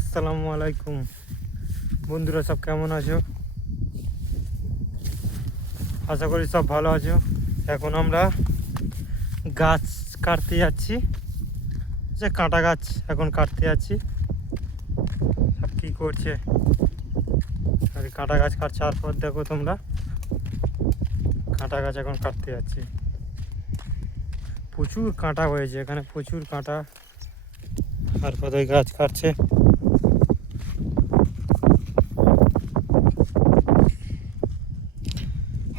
আসসালামু আলাইকুম বন্ধুরা, সব কেমন আছো? আশা করি সব ভালো আছো। এখন আমরা গাছ কাটতে যাচ্ছি, যে কাঁটা গাছ এখন কাটতে যাচ্ছি। সব কী করছে আর কাঁটা গাছ কাটছে, আর পর দেখো তোমরা কাঁটা গাছ এখন কাটতে যাচ্ছি। প্রচুর কাঁটা হয়েছে এখানে, প্রচুর কাঁটা। আর পরে গাছ কাটছে।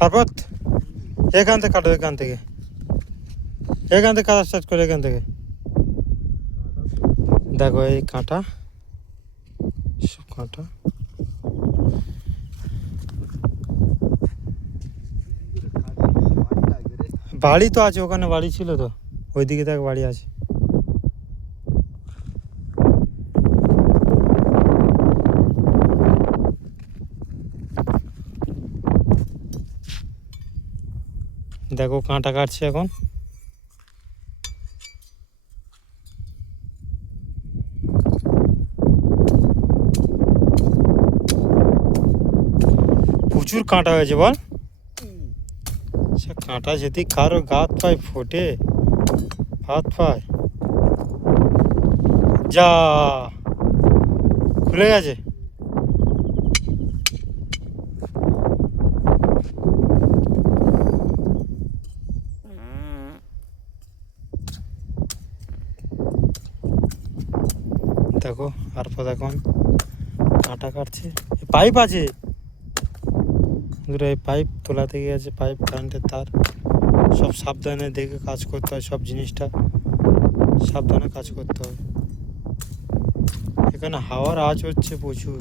হরপত এখান থেকে কাটো, এখান থেকে কাটা স্টার্ট করে। এখান থেকে দেখো এই কাঁটা, সব কাঁটা। বাড়ি তো আছে ওখানে, বাড়ি ছিল তো, ওইদিকে দেখ বাড়ি আছে। দেখো কাঁটা কাটছে এখন। প্রচুর কাঁটা হয়েছে বল। সে কাঁটা যদি কারো গাত পায় ফোটে, হাত পায়, যা খুলে গেছে। দেখো আর পর এখন কাঁটা কাটছে। পাইপ আছে এই পাইপ তোলা থেকে গেছে, পাইপ কারেন্টের তার। সব সাবধানে দেখে কাজ করতে হয়, সব জিনিসটা সাবধানে কাজ করতে হয়। এখানে হাওয়ার আওয়াজ হচ্ছে প্রচুর।